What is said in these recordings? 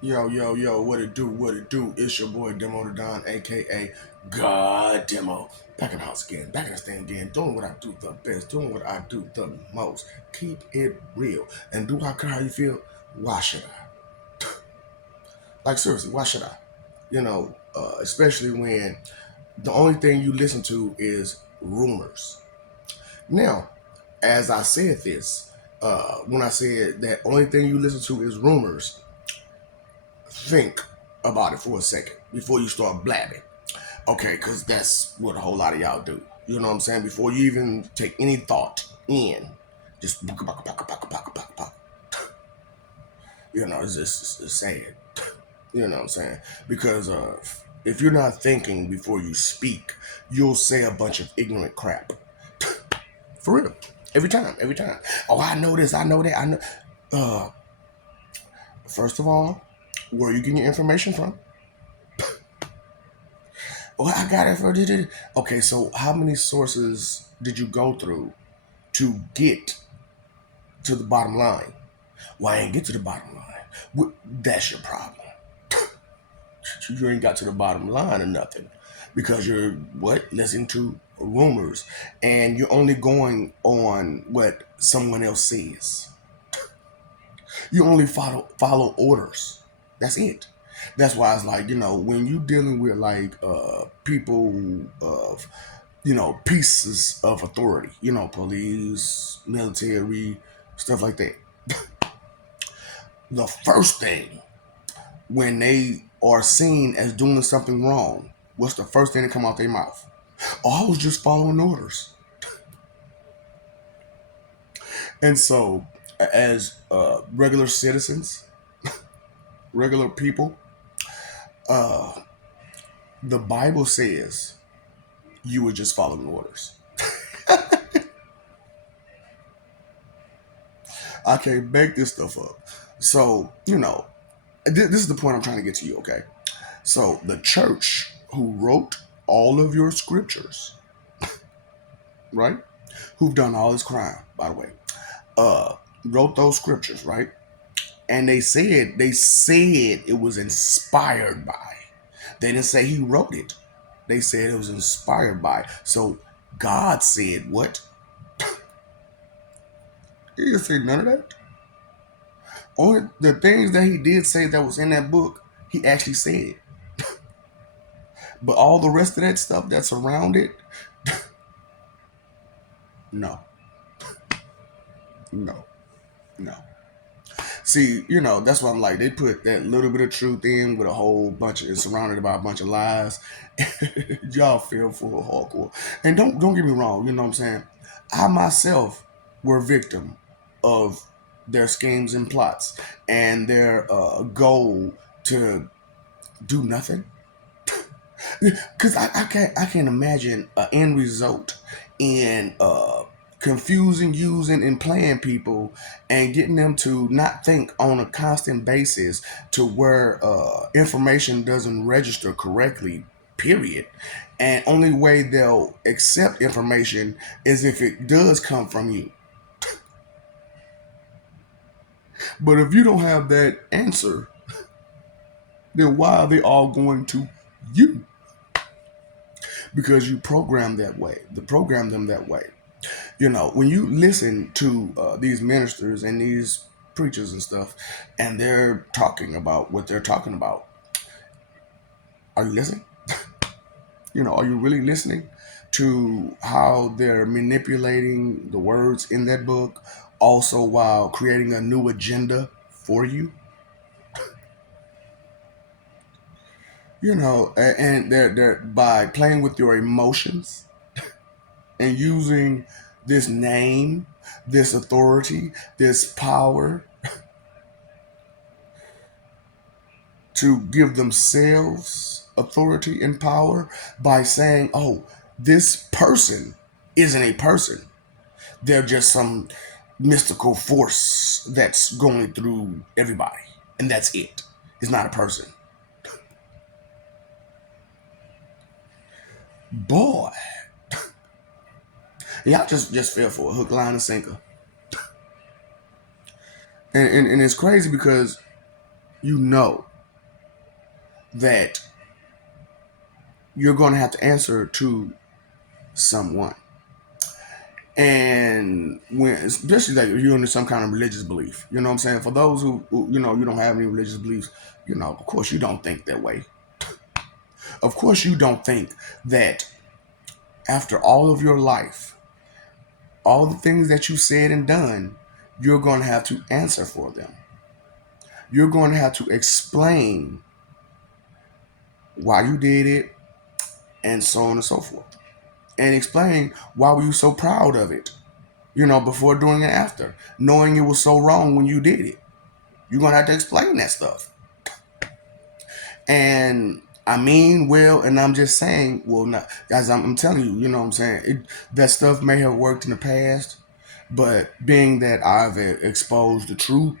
Yo, yo, yo, what it do, what it do? It's your boy Demo the Don, aka God Demo. Back in the house again, back in the stand again, doing what I do the best, doing what I do the most. Keep it real. And do I care how you feel? Why should I? Like, seriously, why should I? Especially when the only thing you listen to is rumors. Now, as I said this, when I said that only thing you listen to is rumors, think about it for a second before you start blabbing. Okay, because that's what a whole lot of y'all do. You know what I'm saying? Before you even take any thought in, just it's just it's sad. You know what I'm saying? Because if you're not thinking before you speak, you'll say a bunch of ignorant crap. For real. Every time, every time. Oh, I know this, I know that, I know. Uh, First of all, where are you getting your information from? Well, I got it for. Okay, so how many sources did you go through to get to the bottom line? Well, I ain't get to the bottom line. That's your problem. You ain't got to the bottom line or nothing because you're listening to rumors and you're only going on what someone else says. You only follow orders. That's it. That's why it's like, when you dealing with like people of pieces of authority, police, military, stuff like that. The first thing when they are seen as doing something wrong, what's the first thing that come out their mouth? Oh, I was just following orders. And so, as regular citizens, regular people, uh, the Bible says you were just following orders. I can't make this stuff up. So, this is the point I'm trying to get to you, okay? So, the church who wrote all of your scriptures, right? Who've done all this crime, by the way, uh, wrote those scriptures, right? And they said it was inspired by. They didn't say he wrote it. They said it was inspired by. So God said what? He didn't say none of that. Only the things that he did say that was in that book, he actually said. But all the rest of that stuff that's around it, no, no, no. See, that's what I'm like. They put that little bit of truth in with a whole bunch of, it's surrounded by a bunch of lies. Y'all feel full of hardcore. And don't get me wrong, you know what I'm saying? I myself were victim of their schemes and plots and their goal to do nothing. Because I can't imagine an end result in confusing, using, and playing people and getting them to not think on a constant basis to where information doesn't register correctly. Period. And only way they'll accept information is if it does come from you. But if you don't have that answer, then why are they all going to you? Because you program that way. To program them that way. When you listen to these ministers and these preachers and stuff, and they're talking about what they're talking about, are you listening? Are you really listening to how they're manipulating the words in that book, also while creating a new agenda for you? And they're by playing with your emotions and using this name, this authority, this power to give themselves authority and power by saying, oh, this person isn't a person. They're just some mystical force that's going through everybody. And that's it. It's not a person. Boy. Y'all just fell for a hook, line, and sinker. And it's crazy because you know that you're going to have to answer to someone. And when, especially like if you're under some kind of religious belief, you know what I'm saying? For those who you know, you don't have any religious beliefs, you know, of course you don't think that way. Of course you don't think that after all of your life, all the things that you said and done, you're going to have to answer for them. You're going to have to explain why you did it and so on and so forth. And explain why were you so proud of it, you know, before, during, and after, knowing it was so wrong when you did it. You're going to have to explain that stuff. And I mean, well, and I'm just saying, well, not, guys, I'm telling you, you know what I'm saying? That stuff may have worked in the past, but being that I've exposed the truth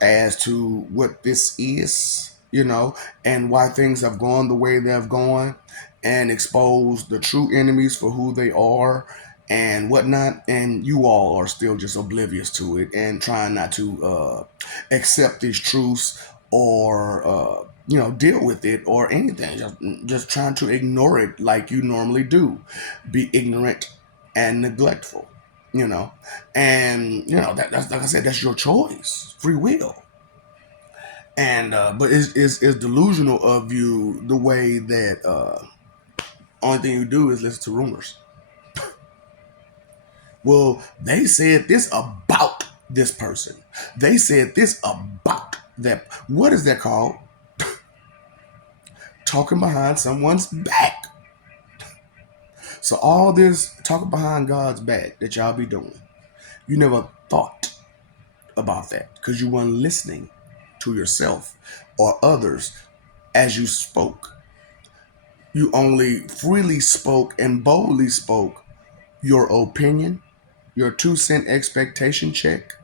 as to what this is, you know, and why things have gone the way they've gone, and exposed the true enemies for who they are and whatnot, and you all are still just oblivious to it and trying not to accept these truths or you know, deal with it or anything, just trying to ignore it like you normally do, be ignorant and neglectful, you know. And you know, that's, like I said, that's your choice, free will. And but it's delusional of you the way that only thing you do is listen to rumors. Well, they said this about this person. They said this about that. What is that called? Talking behind someone's back. So all this talking behind God's back that y'all be doing, you never thought about that because you weren't listening to yourself or others as you spoke. You only freely spoke and boldly spoke your opinion, your 2 cent expectation check,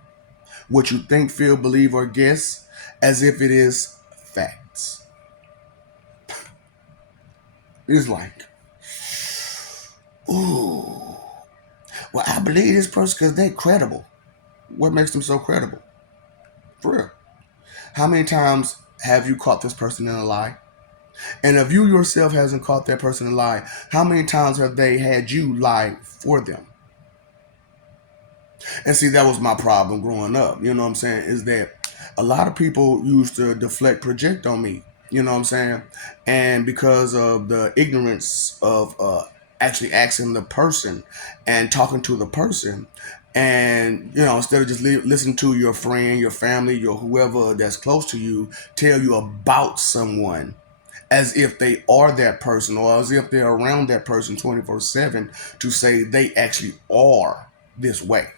what you think, feel, believe, or guess, as if it is facts. It's like, ooh, well, I believe this person because they're credible. What makes them so credible? For real. How many times have you caught this person in a lie? And if you yourself hasn't caught that person in a lie, how many times have they had you lie for them? And see, that was my problem growing up. You know what I'm saying? Is that a lot of people used to deflect, project on me. You know what I'm saying? And because of the ignorance of actually asking the person and talking to the person, and you know, instead of just listening to your friend, your family, your whoever that's close to you tell you about someone as if they are that person or as if they're around that person 24/7 to say they actually are this way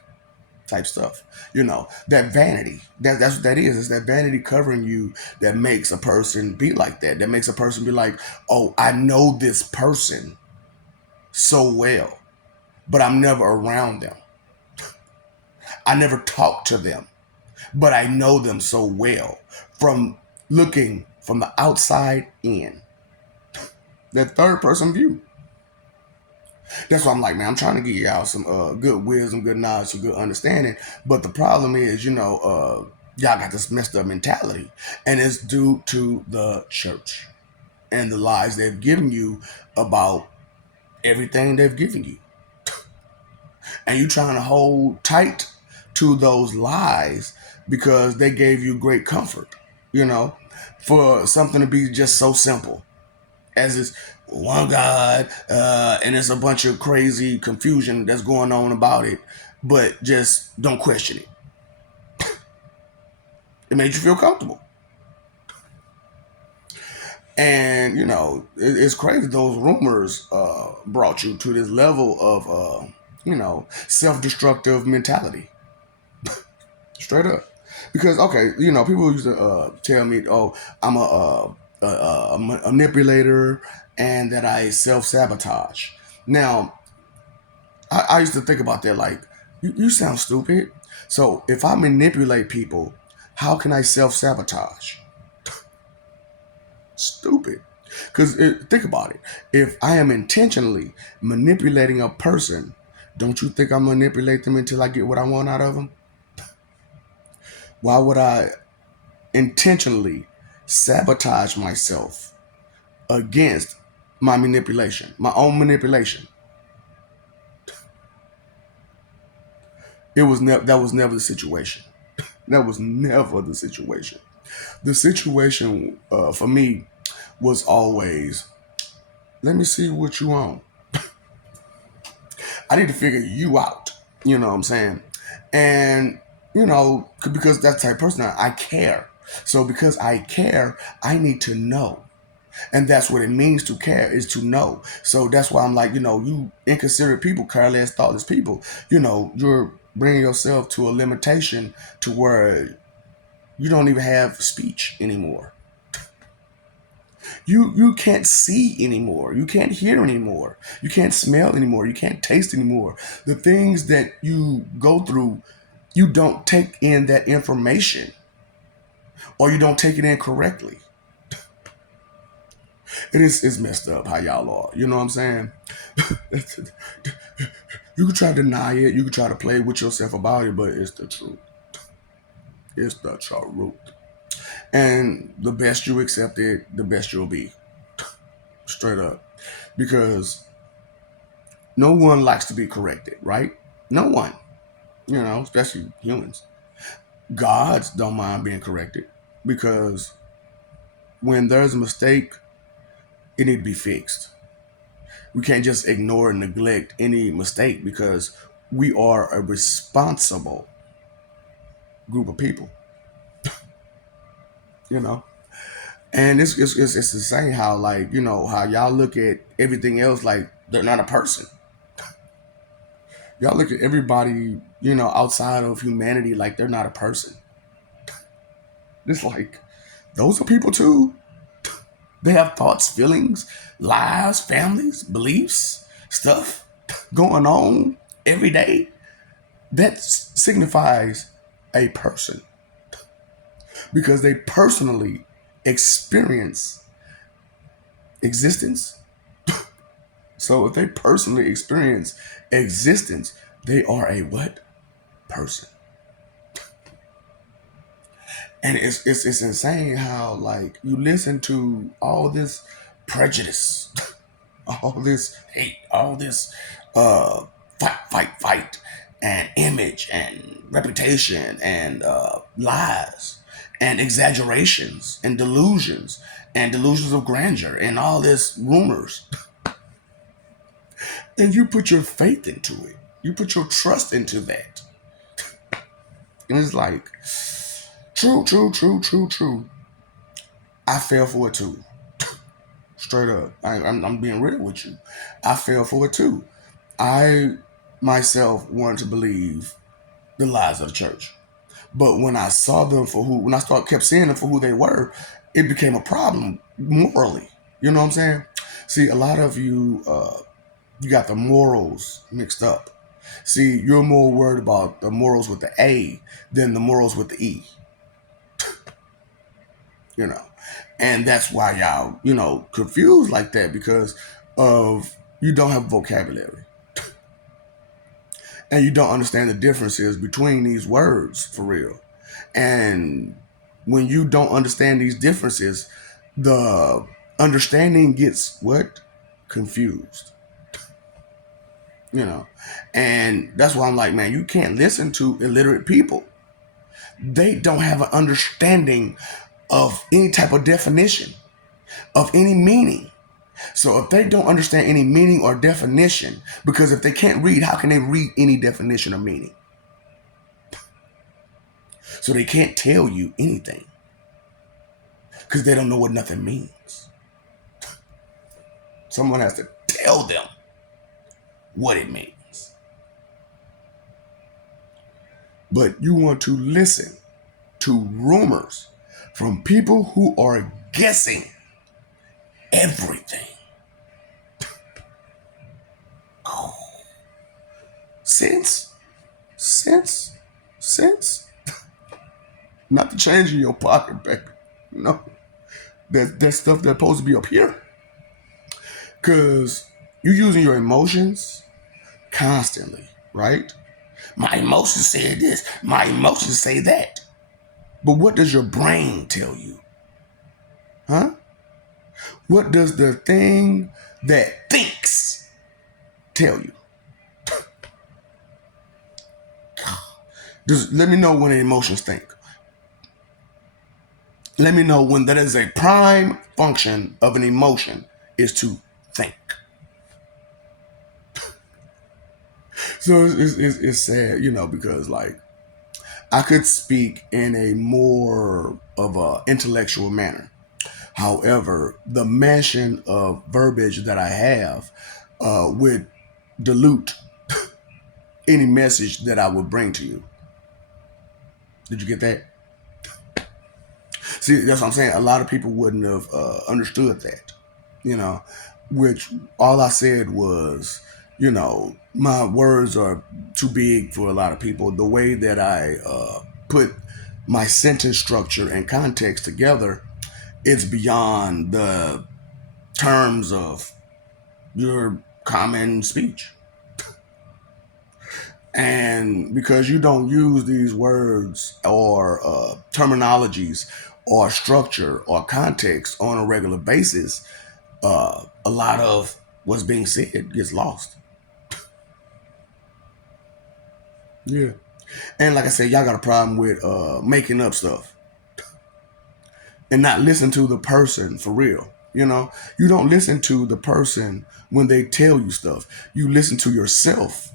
type stuff. You know, that vanity. That's what that is. It's that vanity covering you that makes a person be like that. That makes a person be like, oh, I know this person so well, but I'm never around them. I never talk to them, but I know them so well from looking from the outside in. That third person view. That's why I'm like, man, I'm trying to get y'all some good wisdom, good knowledge, some good understanding. But the problem is, you know, y'all got this messed up mentality, and it's due to the church and the lies they've given you about everything they've given you, and you trying to hold tight to those lies because they gave you great comfort, you know, for something to be just so simple as it's one God, and there's a bunch of crazy confusion that's going on about it, but just don't question it. It made you feel comfortable. And, you know, it's crazy. Those rumors brought you to this level of, you know, self destructive mentality. Straight up. Because, okay, you know, people used to tell me, oh, I'm a manipulator and that I self sabotage. Now, I used to think about that like, you sound stupid. So if I manipulate people, how can I self sabotage? Stupid. Because think about it. If I am intentionally manipulating a person, don't you think I manipulate them until I get what I want out of them? Why would I intentionally sabotage myself against my manipulation, my own manipulation. That was never the situation. That was never the situation. The situation for me was always, let me see what you want. I need to figure you out. You know what I'm saying? And, because that's the type of person I care. So because I care, I need to know. And that's what it means to care, is to know. So that's why I'm like, you inconsiderate people, careless, thoughtless people, you're bringing yourself to a limitation to where you don't even have speech anymore. You can't see anymore. You can't hear anymore. You can't smell anymore. You can't taste anymore. The things that you go through, you don't take in that information, or you don't take it in correctly. It's messed up how y'all are. You know what I'm saying? You can try to deny it. You can try to play with yourself about it, but it's the truth. It's the truth. And the best you accept it, the best you'll be. Straight up. Because no one likes to be corrected, right? No one. Especially humans. Gods don't mind being corrected, because when there's a mistake, it needs to be fixed. We can't just ignore and neglect any mistake, because we are a responsible group of people. And it's insane how, like, how y'all look at everything else like they're not a person. Y'all look at everybody, outside of humanity like they're not a person. It's like, those are people too. They have thoughts, feelings, lives, families, beliefs, stuff going on every day. That signifies a person, because they personally experience existence. So if they personally experience existence, they are a what? Person. And it's insane how, like, you listen to all this prejudice, all this hate, all this fight, and image and reputation and lies and exaggerations and delusions of grandeur and all this rumors. And you put your faith into it. You put your trust into that. And it's like, true. I fell for it too. Straight up. I'm being real with you. I fell for it too. I myself wanted to believe the lies of the church. But when I saw them when I kept seeing them for who they were, it became a problem morally. You know what I'm saying? See, a lot of you, you got the morals mixed up. See, you're more worried about the morals with the A than the morals with the E. And that's why y'all, confused like that, because of you don't have vocabulary. And you don't understand the differences between these words for real. And when you don't understand these differences, the understanding gets what? Confused. And that's why I'm like, man, you can't listen to illiterate people. They don't have an understanding of any type of definition, of any meaning. So if they don't understand any meaning or definition, because if they can't read, how can they read any definition or meaning? So they can't tell you anything, because they don't know what nothing means. Someone has to tell them what it means. But you want to listen to rumors from people who are guessing everything. Oh. Sense. Not the change in your pocket, baby. No. That stuff that's supposed to be up here. Because you're using your emotions constantly, right? My emotions say this. My emotions say that. But what does your brain tell you? Huh? What does the thing that thinks tell you? Just let me know when emotions think. Let me know when that is a prime function of an emotion is to think. So it's sad, because like I could speak in a more of a intellectual manner. However, the mashing of verbiage that I have would dilute any message that I would bring to you. Did you get that? See, that's what I'm saying. A lot of people wouldn't have understood that, you know, which all I said was, my words are too big for a lot of people. The way that I put my sentence structure and context together, it's beyond the terms of your common speech. And because you don't use these words or terminologies or structure or context on a regular basis, a lot of what's being said gets lost. Yeah. And like I said, y'all got a problem with making up stuff and not listen to the person for real. You don't listen to the person when they tell you stuff. You listen to yourself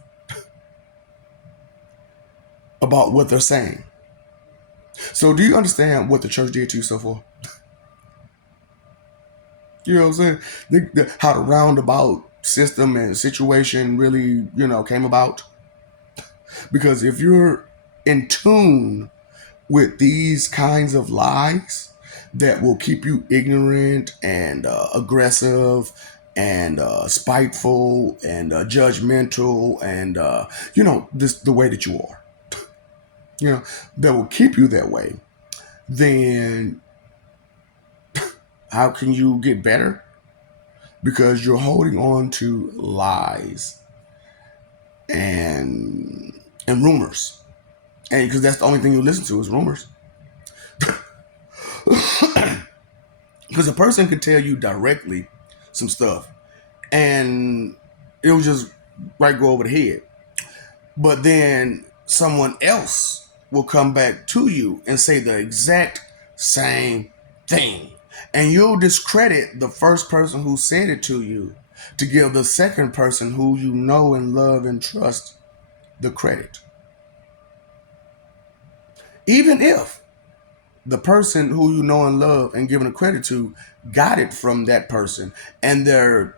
about what they're saying. So, do you understand what the church did to you so far? You know what I'm saying? How the roundabout system and situation really, came about. Because if you're in tune with these kinds of lies that will keep you ignorant and aggressive and spiteful and judgmental and, this the way that you are, that will keep you that way, then how can you get better? Because you're holding on to lies and rumors, and because that's the only thing you listen to is rumors. Because a person could tell you directly some stuff, and it will just right go over the head. But then someone else will come back to you and say the exact same thing. And you'll discredit the first person who said it to you to give the second person who you know and love and trust the credit. Even if the person who you know and love and giving the credit to got it from that person and they're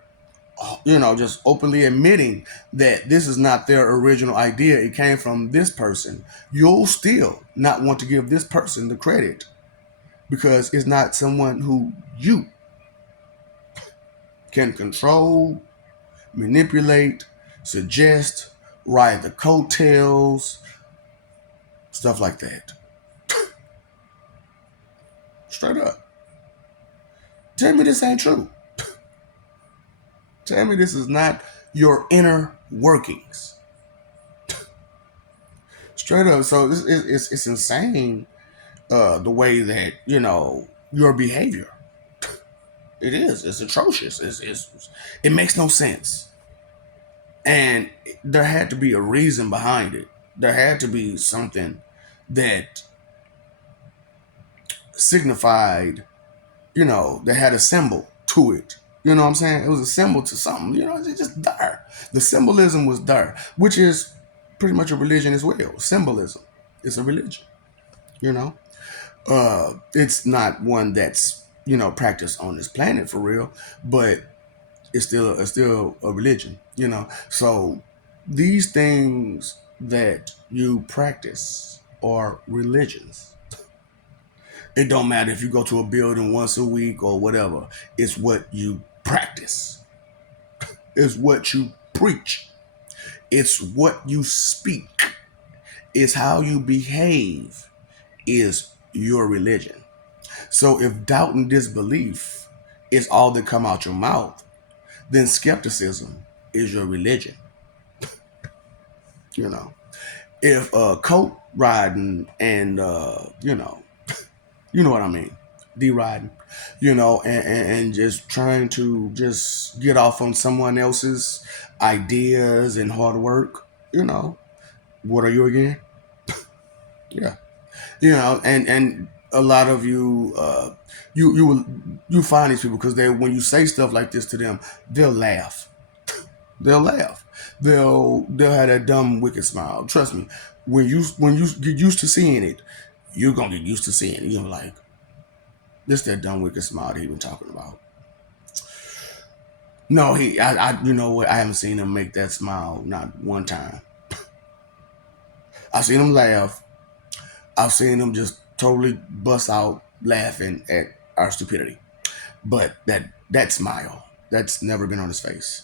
just openly admitting that this is not their original idea, it came from this person, you'll still not want to give this person the credit because it's not someone who you can control, manipulate, suggest, ride the coattails, stuff like that. Straight up. Tell me this ain't true. Tell me this is not your inner workings. Straight up. So it's insane the way that, your behavior. It is. It's atrocious. It makes no sense. And there had to be a reason behind it. There had to be something that signified, that had a symbol to it. You know what I'm saying? It was a symbol to something. It's just there. The symbolism was there, which is pretty much a religion as well. Symbolism is a religion. You know, it's not one that's practiced on this planet for real, but it's still a religion. So these things that you practice are religions. It don't matter if you go to a building once a week or whatever. It's what you practice. It's what you preach. It's what you speak. It's how you behave is your religion. So if doubt and disbelief is all that come out your mouth, then skepticism is your religion. You know, if coat riding and you know what I mean, D-riding, and just trying to just get off on someone else's ideas and hard work. What are you again? Yeah. And a lot of you, you find these people because they when you say stuff like this to them, they'll laugh. They'll laugh. They'll have that dumb wicked smile. Trust me, when you get used to seeing it, you're gonna get used to seeing it. You're like, this that dumb wicked smile that he been talking about. No, you know what? I haven't seen him make that smile not one time. I've seen him laugh. I've seen him just totally bust out laughing at our stupidity. But that smile, that's never been on his face.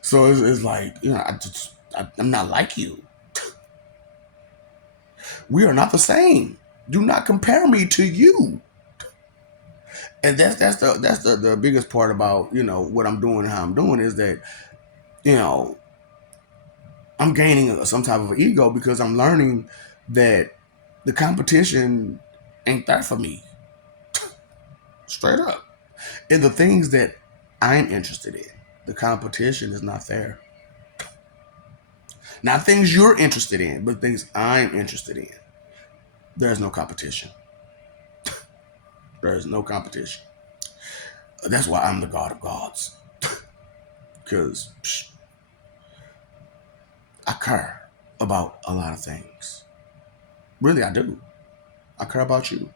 So it's like, I'm not like you. We are not the same. Do not compare me to you. And that's the biggest part about what I'm doing and how I'm doing is that you know I'm gaining some type of ego because I'm learning that the competition ain't there for me. Straight up. And the things that I'm interested in, the competition is not there. Not things you're interested in, but things I'm interested in. There's no competition. There's no competition. That's why I'm the God of gods. Because I care about a lot of things. Really, I do. I care about you.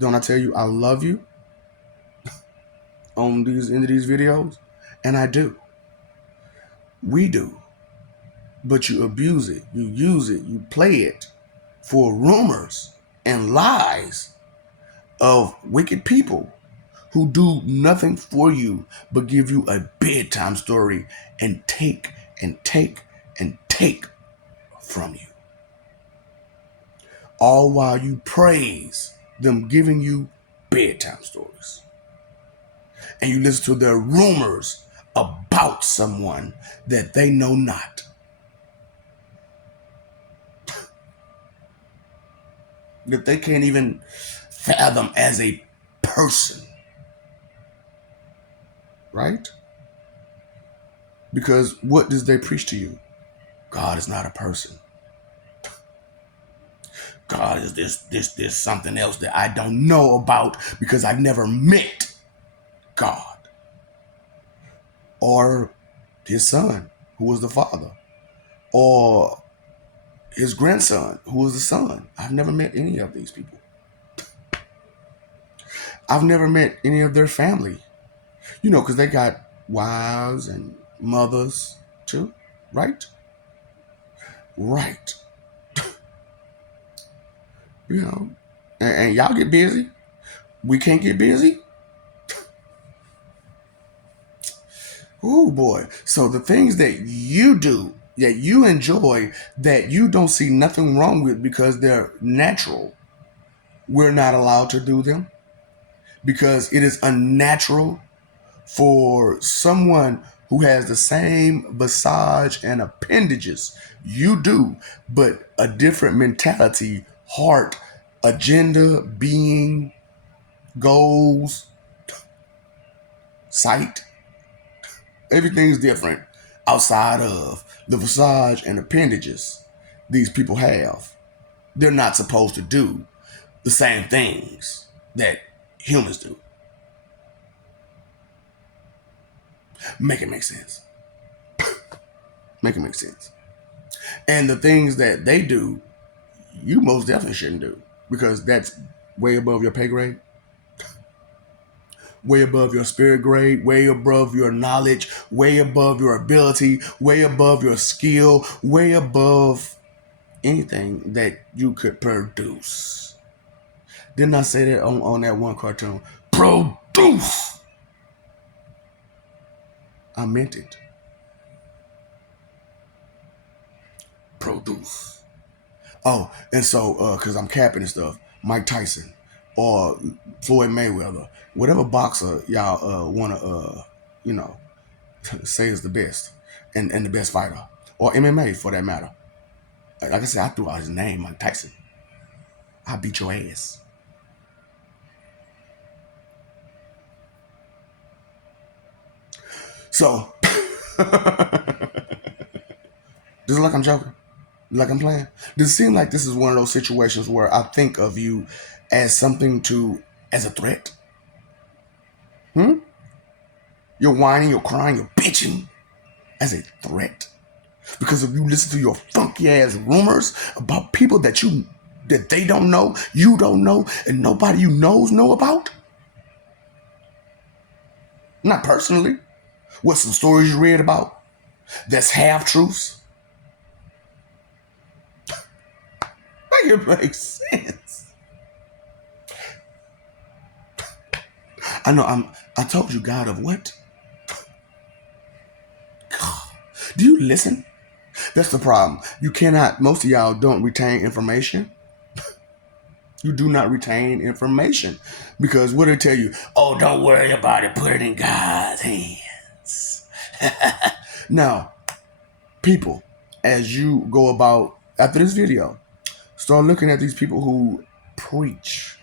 Don't I tell you I love you on these into these videos? And I do. We do. But you abuse it. You use it. You play it for rumors and lies of wicked people who do nothing for you but give you a bedtime story and take and take and take from you. All while you praise them giving you bedtime stories. And you listen to their rumors about someone that they know not. That they can't even fathom as a person. Right? Because what does they preach to you? God is not a person. God is this something else that I don't know about because I've never met God. Or his son, who was the father. Or his grandson, who was the son. I've never met any of these people. I've never met any of their family. Because they got wives and mothers too, right? Right. And y'all get busy. We can't get busy. Oh boy. So the things that you do, that you enjoy, that you don't see nothing wrong with because they're natural, we're not allowed to do them because it is unnatural for someone who has the same visage and appendages you do, but a different mentality, heart, agenda, being, goals, sight. Everything's different outside of the visage and appendages these people have. They're not supposed to do the same things that humans do. Make it make sense. Make it make sense. And the things that they do, you most definitely shouldn't do because that's way above your pay grade, way above your spirit grade, way above your knowledge, way above your ability, way above your skill, way above anything that you could produce. Didn't I say that on that one cartoon? Produce! I meant it. Produce. Oh, and so, because I'm capping and stuff, Mike Tyson or Floyd Mayweather, whatever boxer y'all want to, say is the best and the best fighter, or MMA for that matter. Like I said, I threw out his name, Mike Tyson. I beat your ass. So, just like I'm joking, like I'm playing. Does it seem like this is one of those situations where I think of you as something to, as a threat? Hmm? You're whining, you're crying, you're bitching as a threat. Because if you listen to your funky ass rumors about people that they don't know, you don't know, and nobody you know about, not personally, what some stories you read about that's half truths, make it make sense. I know I told you God of what? God. Do you listen? That's the problem. You cannot, most of y'all don't retain information. You do not retain information. Because what they tell you, oh, don't worry about it, put it in God's hands. Now, people, as you go about after this video, start looking at these people who preach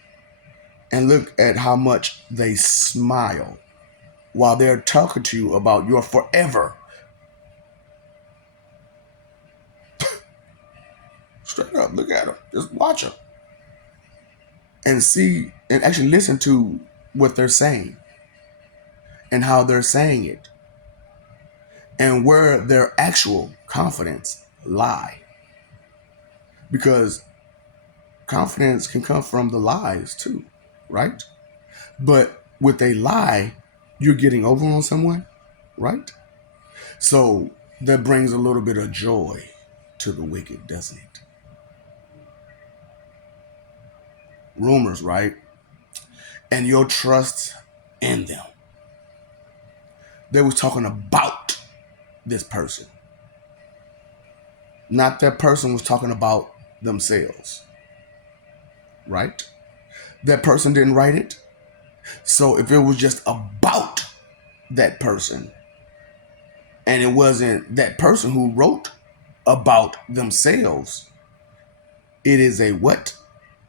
and look at how much they smile while they're talking to you about your forever. Straight up, look at them. Just watch them and see and actually listen to what they're saying and how they're saying it and where their actual confidence lie. Because confidence can come from the lies too, right? But with a lie, you're getting over on someone, right? So that brings a little bit of joy to the wicked, doesn't it? Rumors, right? And your trust in them. They was talking about this person. Not that person was talking about themselves, right? That person didn't write it. So if it was just about that person and it wasn't that person who wrote about themselves, it is a what?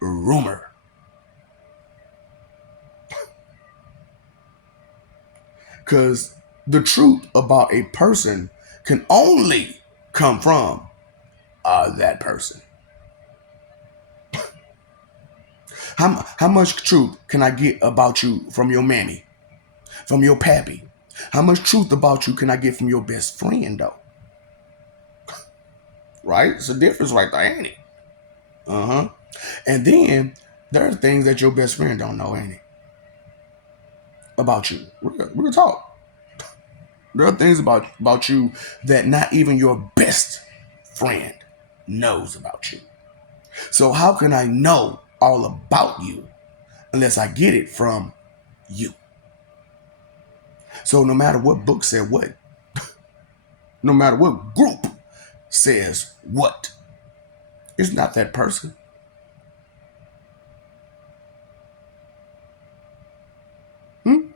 Rumor. Because the truth about a person can only come from that person. How much truth can I get about you from your mammy, from your pappy? How much truth about you can I get from your best friend, though? Right? It's a difference right there, ain't it? Uh-huh. And then there are things that your best friend don't know, ain't it? About you. We're gonna talk. There are things about you that not even your best friend knows about you. So how can I know all about you unless I get it from you? So no matter what book said what, no matter what group says what, it's not that person. Hmm?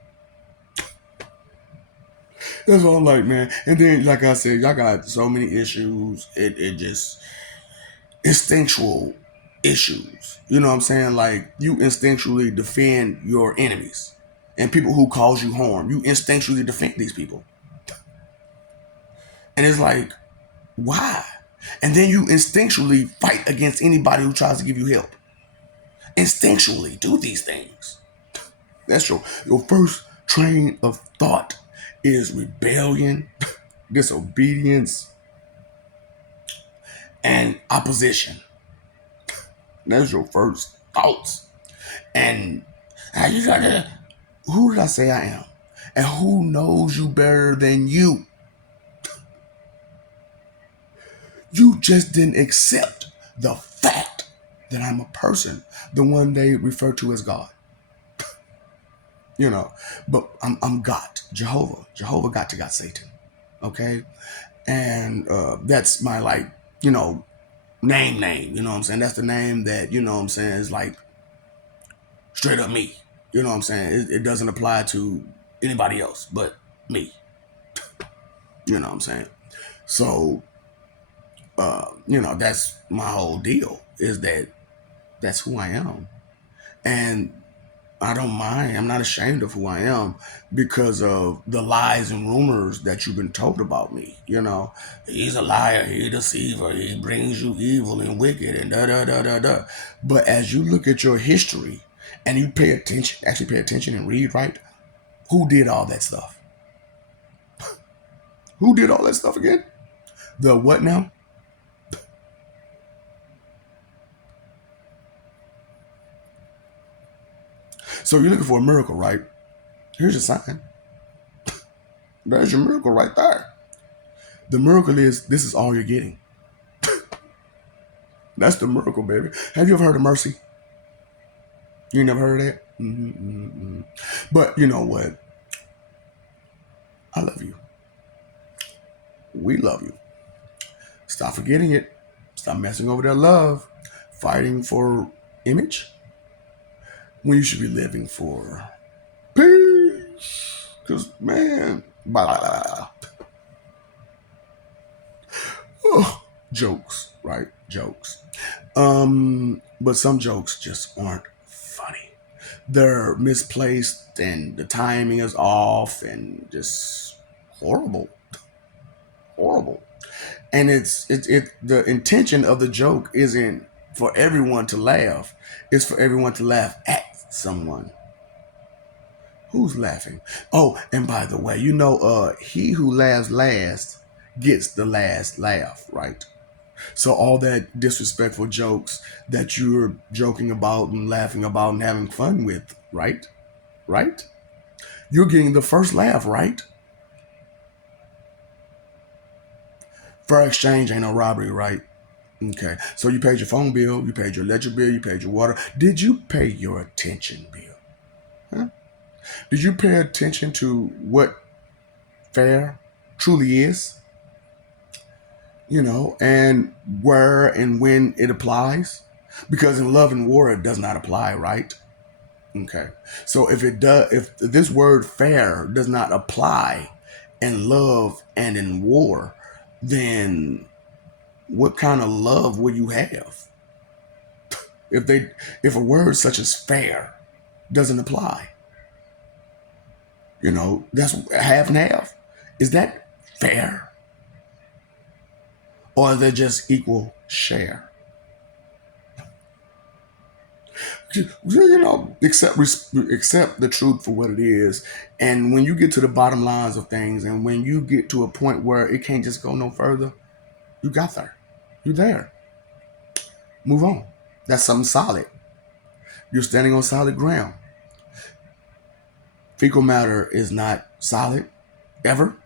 That's what I'm like, man. And then, like I said, y'all got so many issues. It just instinctual issues. You know what I'm saying? Like you instinctually defend your enemies and people who cause you harm. You instinctually defend these people. And it's like, why? And then you instinctually fight against anybody who tries to give you help. Instinctually do these things. That's your first train of thought is rebellion, disobedience, and opposition. That's your first thoughts. And how you gotta, who did I say I am? And who knows you better than you? You just didn't accept the fact that I'm a person, the one they refer to as God. You know, but I'm God, Jehovah. Jehovah got Satan. Okay? And that's my like, you know, name, you know what I'm saying? That's the name that, you know what I'm saying, is like straight up me. You know what I'm saying? It doesn't apply to anybody else but me. You know what I'm saying? So That's my whole deal. Is that that's who I am, and I don't mind. I'm not ashamed of who I am because of the lies and rumors that you've been told about me. He's a liar, he's a deceiver, he brings you evil and wicked and da da da da da. But as you look at your history and you actually pay attention and read, right? Who did all that stuff? Who did all that stuff again? The what now? So you're looking for a miracle, right? Here's your sign. There's your miracle right there. The miracle is this is all you're getting. That's the miracle, baby. Have you ever heard of mercy? You never heard of that? But you know what? I love you. We love you. Stop forgetting it. Stop messing over that love. Fighting for image when you should be living for peace. Because, man, blah. Oh, jokes, right? Jokes. But some jokes just aren't funny. They're misplaced and the timing is off and just horrible. Horrible. And the intention of the joke isn't for everyone to laugh. It's for everyone to laugh at someone. Who's laughing? Oh, and by the way, he who laughs last gets the last laugh, right? So all that disrespectful jokes that you're joking about and laughing about and having fun with, right? Right? You're getting the first laugh, right? Fair exchange ain't no robbery, right? Okay. So you paid your phone bill, you paid your electric bill, you paid your water. Did you pay your attention bill? Huh? Did you pay attention to what fair truly is? And where and when it applies? Because in love and war, it does not apply, right? Okay. So if this word fair does not apply in love and in war, then what kind of love will you have? If a word such as fair doesn't apply, that's half and half. Is that fair? Or is that just equal share? Accept the truth for what it is. And when you get to the bottom lines of things, and when you get to a point where it can't just go no further, you got there. You're there. Move on. That's something solid. You're standing on solid ground. Fecal matter is not solid ever,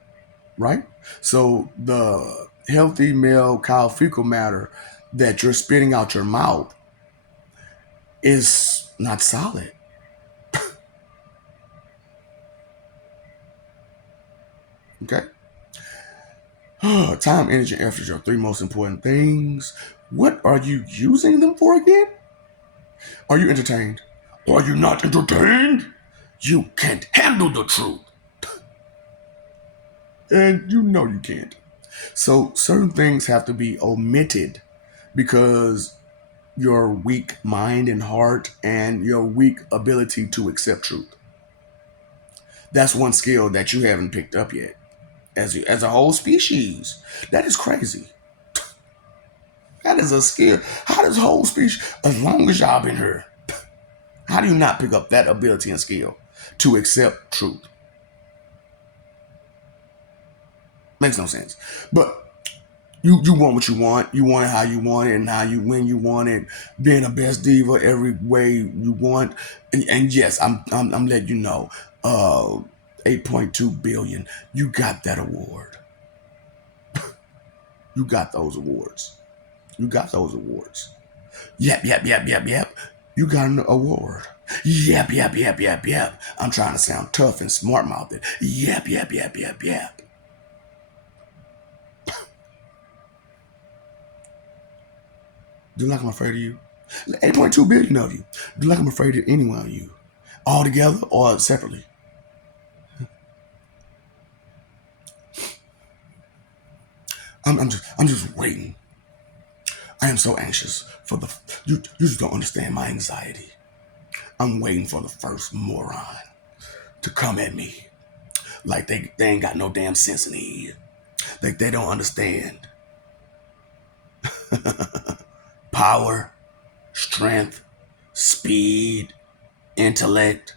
right? So the healthy male cow fecal matter that you're spitting out your mouth is not solid. Okay? Time, energy, and effort are three most important things. What are you using them for again? Are you entertained? Are you not entertained? You can't handle the truth. And you can't. So certain things have to be omitted because your weak mind and heart and your weak ability to accept truth. That's one skill that you haven't picked up yet as a whole species. That is crazy. That is a skill. How does whole species, as long as y'all been here, how do you not pick up that ability and skill to accept truth? Makes no sense. But you want what you want. You want it how you want it and when you want it. Being a best diva every way you want. And yes, I'm letting you know. 8.2 billion. You got that award. You got those awards. You got those awards. Yep. You got an award. Yep. I'm trying to sound tough and smart mouthed. Yep. Do you like I'm afraid of you? 8.2 billion of you. Do you like I'm afraid of any one of you? All together or separately? I'm just waiting. I am so anxious for you just don't understand my anxiety. I'm waiting for the first moron to come at me like they ain't got no damn sense in the head. Like they don't understand power, strength, speed, intellect,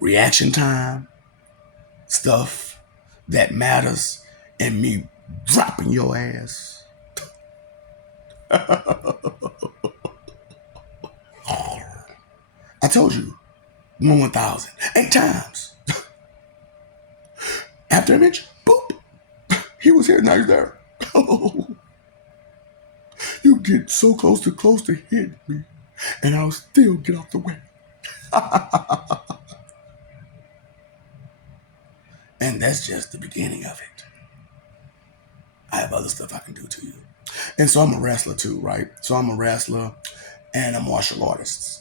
reaction time, stuff that matters, and me dropping your ass. I told you, 1,000, 8 times. After image, boop, he was here, now he's there. You get so close to hit me, and I'll still get out the way. And that's just the beginning of it. I have other stuff I can do to you. And so I'm a wrestler too, right? So I'm a wrestler and a martial artist.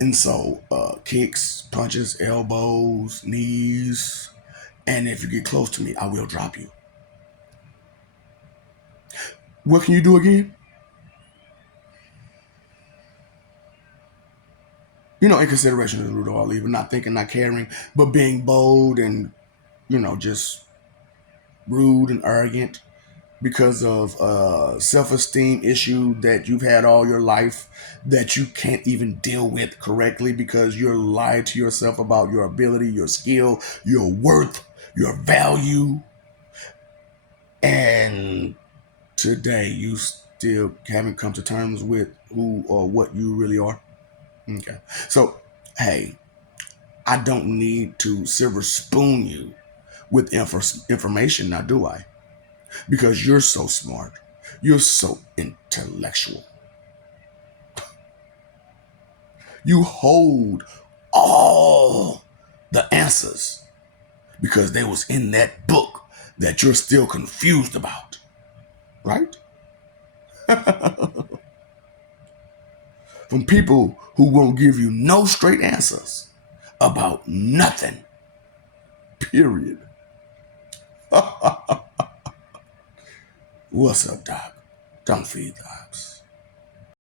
And so kicks, punches, elbows, knees. And if you get close to me, I will drop you. What can you do again? In consideration of the root of all evil, not thinking, not caring, but being bold and, just rude and arrogant because of a self-esteem issue that you've had all your life that you can't even deal with correctly because you're lying to yourself about your ability, your skill, your worth, your value. And today you still haven't come to terms with who or what you really are. Okay. So, hey, I don't need to silver spoon you with information now, do I? Because you're so smart. You're so intellectual. You hold all the answers because they was in that book that you're still confused about. Right? From people who won't give you no straight answers about nothing. Period. What's up, Doc? Don't feed the ops.